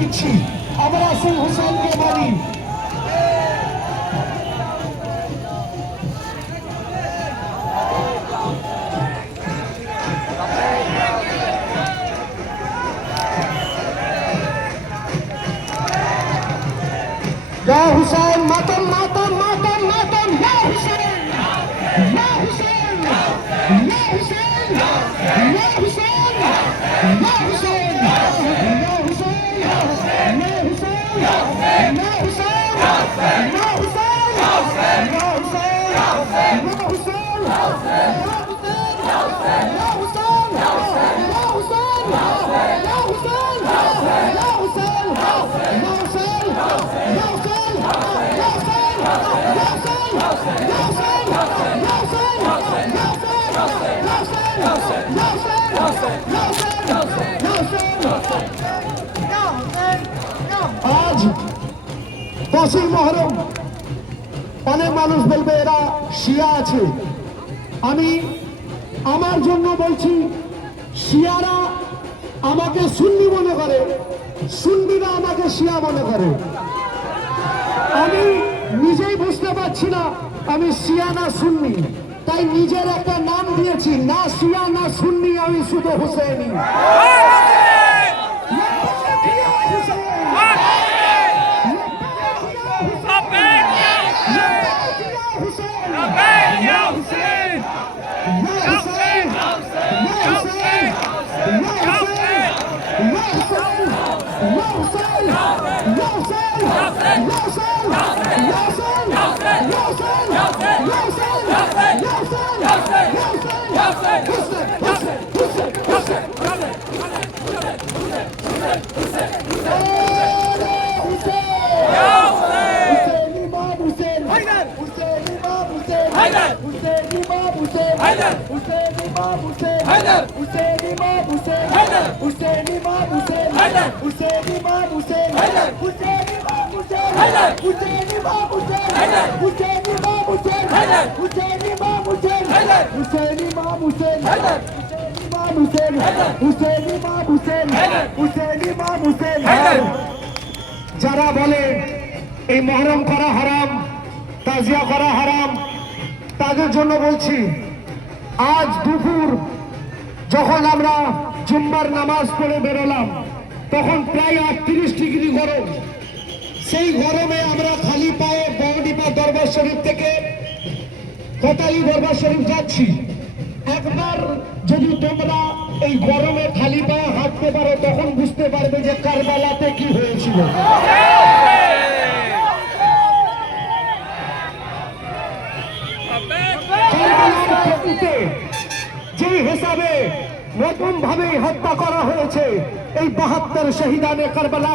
দিচ্ছি আমরা সেই হুসেনকে মানি। या हुसैन मातम मातम मातम मातम या हुसैन या हुसैन या हुसैन या हुसैन या हुसैन या हुसैन या हुसैन या हुसैन या हुसैन या आज 10ই মুহররম অনেক মানুষ বলবে এরা শিয়া আছে। আমি আমার জন্য বলছি, শিয়ারা আমাকে সুন্নি মনে করে, সুন্নিরা আমাকে শিয়া মনে করে। আমি নিজেই বুঝতে পারছি না আমি শিয়া না সুন্নি, তাই নিজের একটা নাম দিয়েছি, না শিয়া না সুন্নি, আমি শুধু হুসেনি। যারা বলে এই মুহররম করা হারাম, তাজিয়া করা হারাম, তাদের জন্য বলছি, আজ দুপুর যখন আমরা জুম্মার নামাজ পড়ে বেরোলাম তখন প্রায় 38 ডিগ্রি গরম। সেই গরমে আমরা খালি পায়ে বঙ্গডিপা দরবার শরীফ থেকে কোতালি দরবার শরীফ যাচ্ছি। একবার যদি তোমরা এই গরমে খালি পায়ে হাঁটতে পারো তখন বুঝতে পারবে যে কারবালাতে কি হয়েছিল। যে হিসাবে নতুন ভাবে হত্যা করা হয়েছে, এই 72 শহীদানে কারবালা।